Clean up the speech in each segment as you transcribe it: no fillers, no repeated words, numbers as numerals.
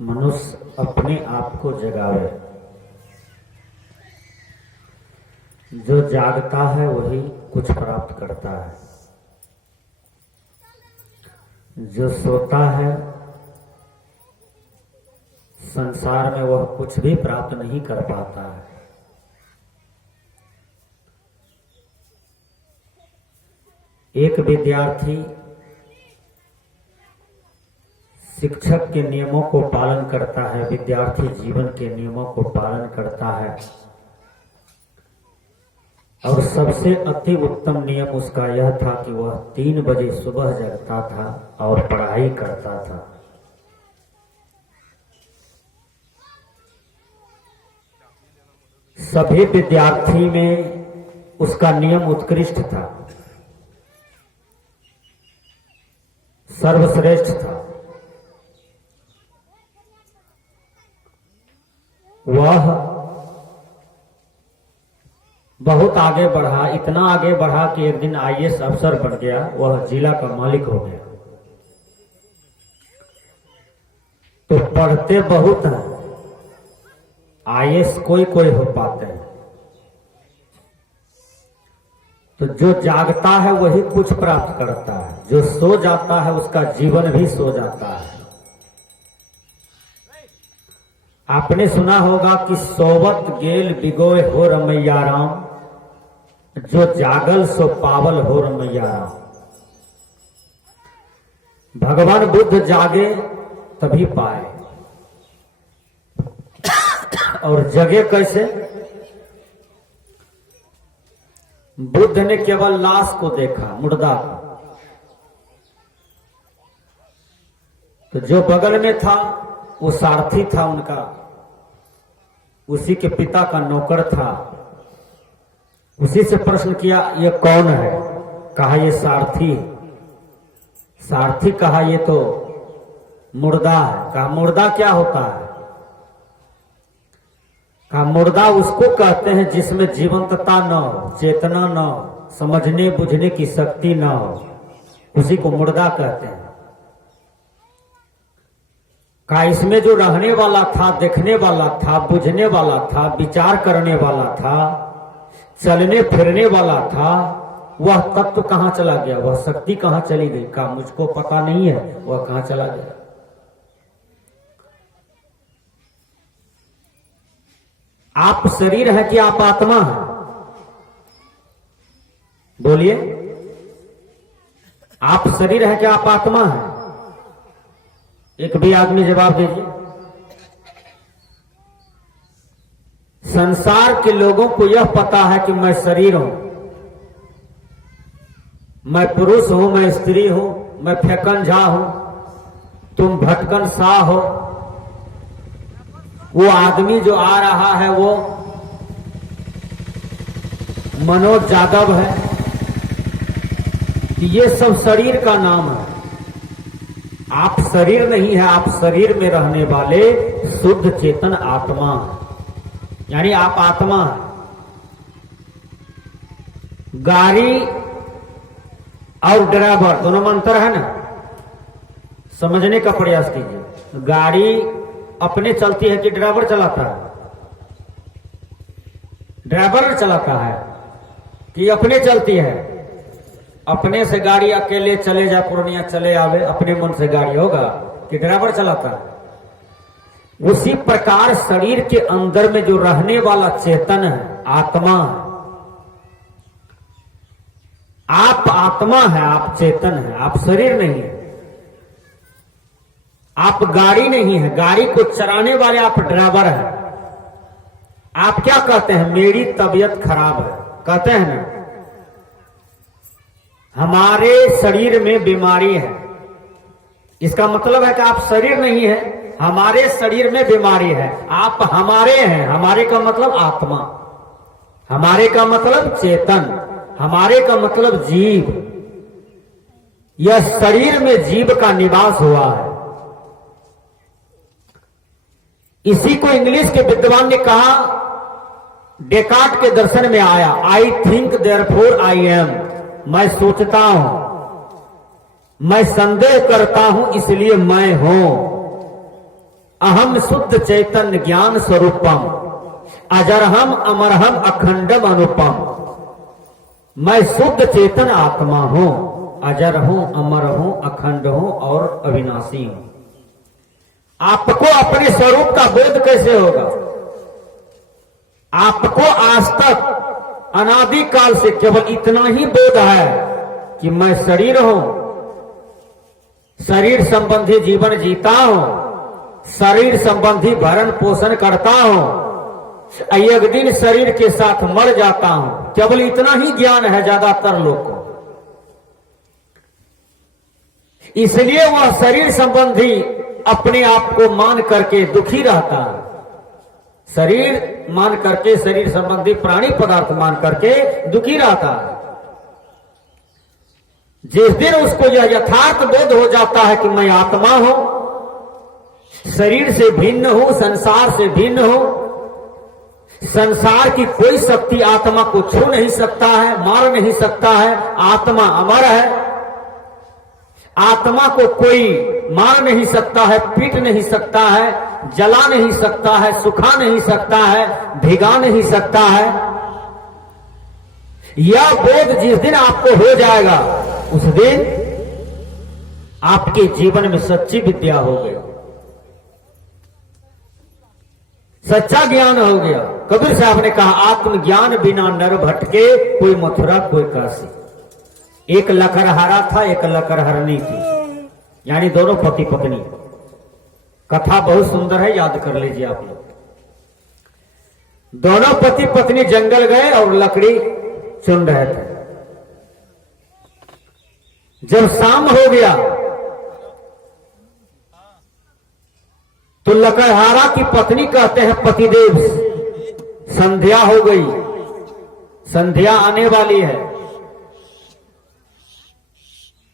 मनुष्य अपने आप को जगावे। जो जागता है वही कुछ प्राप्त करता है, जो सोता है संसार में वह कुछ भी प्राप्त नहीं कर पाता है। एक विद्यार्थी शिक्षक के नियमों को पालन करता है, विद्यार्थी जीवन के नियमों को पालन करता है, और सबसे अति उत्तम नियम उसका यह था कि वह 3 बजे सुबह जगता था और पढ़ाई करता था। सभी विद्यार्थी में उसका नियम उत्कृष्ट था, सर्वश्रेष्ठ था। वह बहुत आगे बढ़ा, इतना आगे बढ़ा कि एक दिन आईएएस अफसर बन गया, वह जिला का मालिक हो गया। तो पढ़ते बहुत हैं, आईएएस कोई कोई हो पाते हैं। तो जो जागता है वही कुछ प्राप्त करता है, जो सो जाता है उसका जीवन भी सो जाता है। आपने सुना होगा कि सोवत गेल बिगोय हो रमैया राम, जो जागल सो पावल हो रमैया राम। भगवान बुद्ध जागे तभी पाए, और जगे कैसे? बुद्ध ने केवल लाश को देखा, मुर्दा को। तो जो बगल में था वो सारथी था उनका, उसी के पिता का नौकर था। उसी से प्रश्न किया, ये कौन है? कहा ये सारथी। सारथी कहा ये तो मुर्दा है। कहा मुर्दा क्या होता है? कहा मुर्दा उसको कहते हैं जिसमें जीवंतता न हो, चेतना न हो, समझने बुझने की शक्ति न हो, उसी को मुर्दा कहते हैं। कहा इसमें जो रहने वाला था, देखने वाला था, बुझने वाला था, विचार करने वाला था, चलने फिरने वाला था, वह तत्व कहां चला गया? वह शक्ति कहां चली गई? कहा मुझको पता नहीं है वह कहां चला गया। आप शरीर है कि आप आत्मा है? बोलिए, आप शरीर है कि आप आत्मा है? एक भी आदमी जवाब दीजिए। संसार के लोगों को यह पता है कि मैं शरीर हूं, मैं पुरुष हूं, मैं स्त्री हूं, मैं फेकन झा हूं, तुम भटकन सा हो। वो आदमी जो आ रहा है वो मनोज जादव है, ये सब शरीर का नाम है। आप शरीर नहीं है, आप शरीर में रहने वाले शुद्ध चेतन आत्मा है, यानी आप आत्मा है। गाड़ी और ड्राइवर दोनों में अंतर है ना, समझने का प्रयास कीजिए। गाड़ी अपने चलती है कि ड्राइवर चलाता है? ड्राइवर चलाता है कि अपने चलती है? अपने से गाड़ी अकेले चले जा, पूर्णिया चले आवे, अपने मन से गाड़ी होगा कि ड्राइवर चलाता है? उसी प्रकार शरीर के अंदर में जो रहने वाला चेतन है, आत्मा है। आप आत्मा है, आप चेतन है, आप शरीर नहीं है। आप गाड़ी नहीं है, गाड़ी को चलाने वाले आप ड्राइवर है। आप क्या कहते हैं? मेरी तबीयत खराब है, कहते हैं ना। हमारे शरीर में बीमारी है, इसका मतलब है कि आप शरीर नहीं है, हमारे शरीर में बीमारी है। आप हमारे हैं, हमारे का मतलब आत्मा, हमारे का मतलब चेतन, हमारे का मतलब जीव। यह शरीर में जीव का निवास हुआ है। इसी को इंग्लिश के विद्वान ने कहा, डेकार्ट के दर्शन में आया, I think therefore I am. मैं सोचता हूं, मैं संदेह करता हूं, इसलिए मैं हूं। अहम शुद्ध चैतन्य ज्ञान स्वरूपम अजरहम अमरहम अखंडम अनुपम। मैं शुद्ध चेतन आत्मा हूं, अजर हूं, अमर हूं, अखंड हूं और अविनाशी हूं। आपको अपने स्वरूप का बोध कैसे होगा? आपको आज तक अनादिकाल से केवल इतना ही बोध है कि मैं शरीर हूं, शरीर संबंधी जीवन जीता हूं, शरीर संबंधी भरण पोषण करता हूं, एक दिन शरीर के साथ मर जाता हूं। केवल इतना ही ज्ञान है ज्यादातर लोग को। इसलिए वह शरीर संबंधी अपने आप को मान करके दुखी रहता है। शरीर मान करके, शरीर संबंधी प्राणी पदार्थ मान करके दुखी रहता है। जिस दिन उसको यह यथार्थ बोध हो जाता है कि मैं आत्मा हूं, शरीर से भिन्न हूं, संसार से भिन्न हूं, संसार की कोई शक्ति आत्मा को छू नहीं सकता है, मार नहीं सकता है, आत्मा अमर है, आत्मा को कोई मार नहीं सकता है, पीट नहीं सकता है, जला नहीं सकता है, सुखा नहीं सकता है, भिगा नहीं सकता है। यह बोध जिस दिन आपको हो जाएगा उस दिन आपके जीवन में सच्ची विद्या हो गई, सच्चा ज्ञान हो गया। कबीर साहब ने कहा आत्मज्ञान बिना नर भटके, कोई मथुरा कोई काशी। एक लकड़हारा था, एक लकड़हरनी थी, यानी दोनों पति पत्नी। कथा बहुत सुंदर है, याद कर लीजिए आप लोग। दोनों पति पत्नी जंगल गए और लकड़ी चुन रहे थे। जब शाम हो गया तो लकड़हारा की पत्नी कहते हैं पतिदेव संध्या हो गई, संध्या आने वाली है,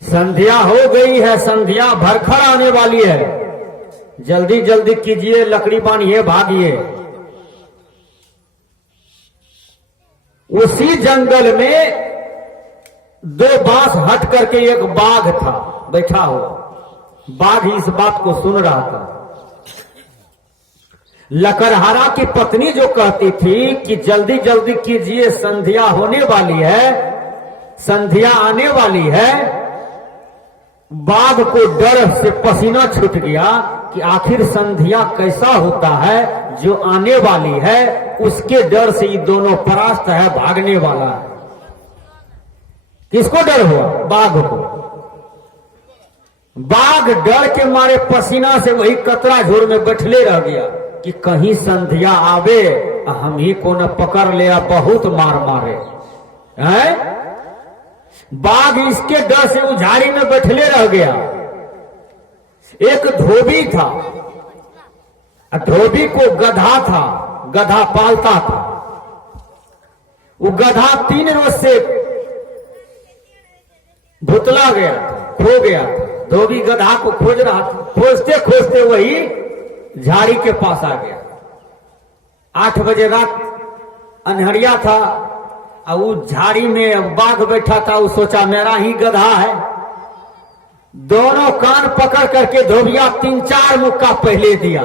संध्या हो गई है, संध्या भरखर आने वाली है, जल्दी जल्दी कीजिए, लकड़ी बांधिए, भागिए। उसी जंगल में दो बांस हट करके एक बाघ था बैठा हुआ। बाघ इस बात को सुन रहा था। लकड़हारा की पत्नी जो कहती थी कि जल्दी जल्दी कीजिए, संध्या होने वाली है, संध्या आने वाली है, बाघ को डर से पसीना छूट गया कि आखिर संध्या कैसा होता है जो आने वाली है। उसके डर से ये दोनों परास्त है, भागने वाला है। किसको डर हुआ? बाघ को। बाघ डर के मारे पसीना से वही कतरा झोर में बैठले रह गया कि कहीं संध्या आवे, हम ही को न पकड़ लिया, बहुत मार मारे हैं। बाघ इसके डर से उझाड़ी में बैठले रह गया। एक धोबी था, धोबी को गधा था, गधा पालता था। वो गधा 3 रोज से भुतला गया, खो गया। धोबी गधा को खोज रहा था, खोजते खोजते वही झाड़ी के पास आ गया। 8 बजे रात अनहरिया था और उस झाड़ी में बाघ बैठा था। वो सोचा मेरा ही गधा है। दोनों कान पकड़ करके धोबिया 3-4 मुक्का पहले दिया।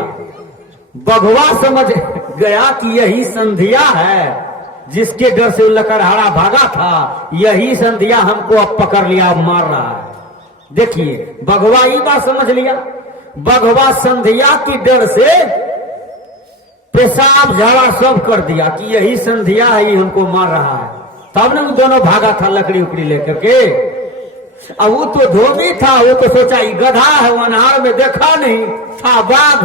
बघवा समझ गया कि यही संध्या है जिसके डर से लकड़हारा भागा था। यही संध्या हमको अब पकड़ लिया, अब मार रहा है। देखिए बघवा ये बात समझ लिया। बघवा संध्या की डर से पेशाब झाड़ा सब कर दिया कि यही संध्या है, ये हमको मार रहा है। तब न दोनों भागा था लकड़ी उकड़ी लेकर के। अब वो तो धोबी था, वो तो सोचा ये गधा है, वो अनहार में देखा नहीं था बाघ।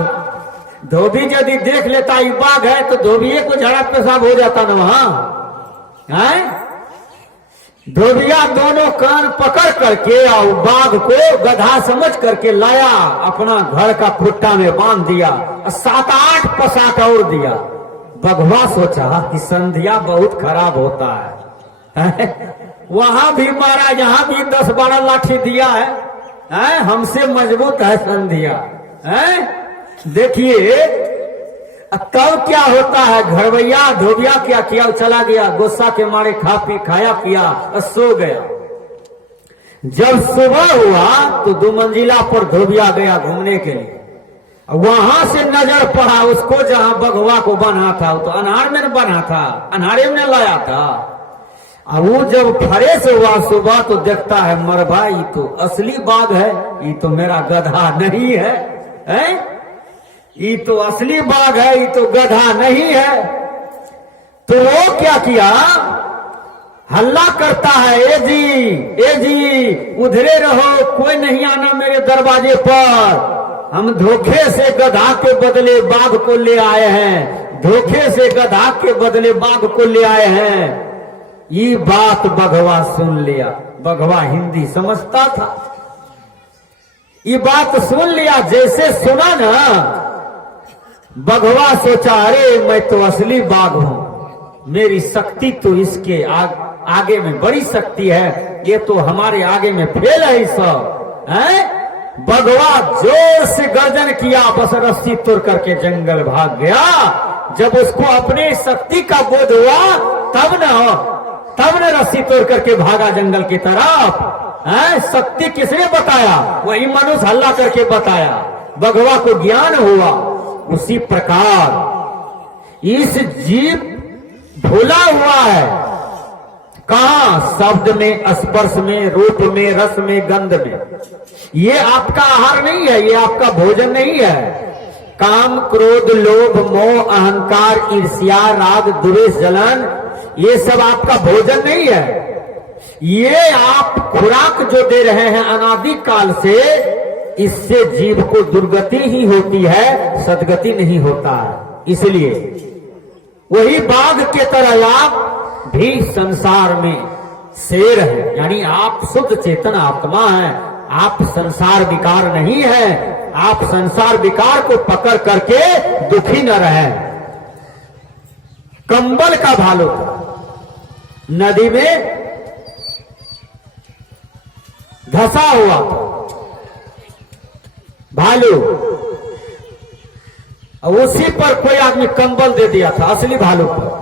धोबी यदि देख लेता ये बाघ है तो धोबिये को झाड़ा पेशाब हो जाता ना वहां है। धोबिया दोनों कान पकड़ करके और बाघ को गधा समझ करके लाया, अपना घर का खुट्टा में बांध दिया, 7-8 पसाट और दिया। बघवा सोचा कि संध्या बहुत खराब होता है। वहां भी मारा, यहां भी 10-12 लाठी दिया है, हमसे मजबूत है संध्या है। देखिए तब क्या होता है। घरवैया धोबिया क्या किया, चला गया, गुस्सा के मारे खा पी खाया पिया और सो गया। जब सुबह हुआ तो 2 मंजिला पर धोबिया गया घूमने के लिए। वहां से नजर पड़ा उसको जहां बघवा को बना था, तो अनार में न बना था, अनारे में लाया था। अब वो जब फ्रेश हुआ सुबह तो देखता है मरभा ये तो असली बाघ है, ये तो मेरा गधा नहीं है, ये तो असली बाघ है, ये तो गधा नहीं है। तो वो क्या किया, हल्ला करता है, ए जी उधरे रहो, कोई नहीं आना मेरे दरवाजे पर, हम धोखे से गधा के बदले बाघ को ले आए हैं, धोखे से गधा के बदले बाघ को ले आए हैं। ये बात बघवा सुन लिया, बघवा हिंदी समझता था, ये बात सुन लिया। जैसे सुना ना बघवा सोचा, अरे मैं तो असली बाघ हूं, मेरी शक्ति तो इसके आगे में बड़ी शक्ति है, ये तो हमारे आगे में फेल है सब, हैं? बघवा जोर से गर्जन किया, बस रस्सी तोड़ करके जंगल भाग गया। जब उसको अपने शक्ति का बोध हुआ तब न रस्सी तोड़ करके भागा जंगल की तरफ। शक्ति किसने बताया, वही मनुष्य हल्ला करके बताया, बघवा को ज्ञान हुआ। उसी प्रकार इस जीव भूला हुआ है, कहां, शब्द में, स्पर्श में, रूप में, रस में, गंध में। ये आपका आहार नहीं है, ये आपका भोजन नहीं है। काम, क्रोध, लोभ, मोह, अहंकार, ईर्ष्या, राग, द्वेष, जलन, ये सब आपका भोजन नहीं है। ये आप खुराक जो दे रहे हैं अनादि काल से, इससे जीव को दुर्गति ही होती है, सदगति नहीं होता है। इसलिए वही बाघ के तरह आप भी संसार में शेर है, यानी आप शुद्ध चेतन आत्मा है, आप संसार विकार नहीं है। आप संसार विकार को पकड़ करके दुखी न रहे। कंबल का भालू था, नदी में धंसा हुआ भालू, उसी पर कोई आदमी कंबल दे दिया था, असली भालू पर।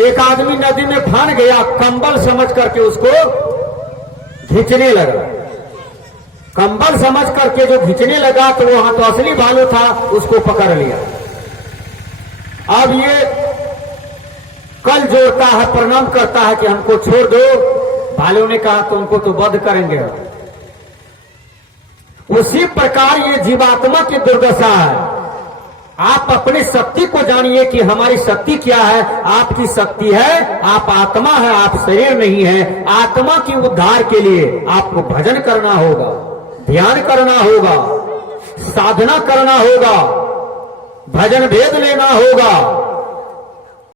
एक आदमी नदी में फान गया, कंबल समझ करके उसको खींचने लगा। कंबल समझ करके जो खींचने लगा तो वहां तो असली भालू था, उसको पकड़ लिया। अब ये कल जोड़ता है, प्रणाम करता है कि हमको छोड़ दो। भालू ने कहा तुमको तो वध करेंगे। उसी प्रकार ये जीवात्मा की दुर्दशा है। आप अपनी शक्ति को जानिए कि हमारी शक्ति क्या है। आपकी शक्ति है, आप आत्मा है, आप शरीर नहीं है। आत्मा की उद्धार के लिए आपको भजन करना होगा, ध्यान करना होगा, साधना करना होगा, भजन भेद लेना होगा।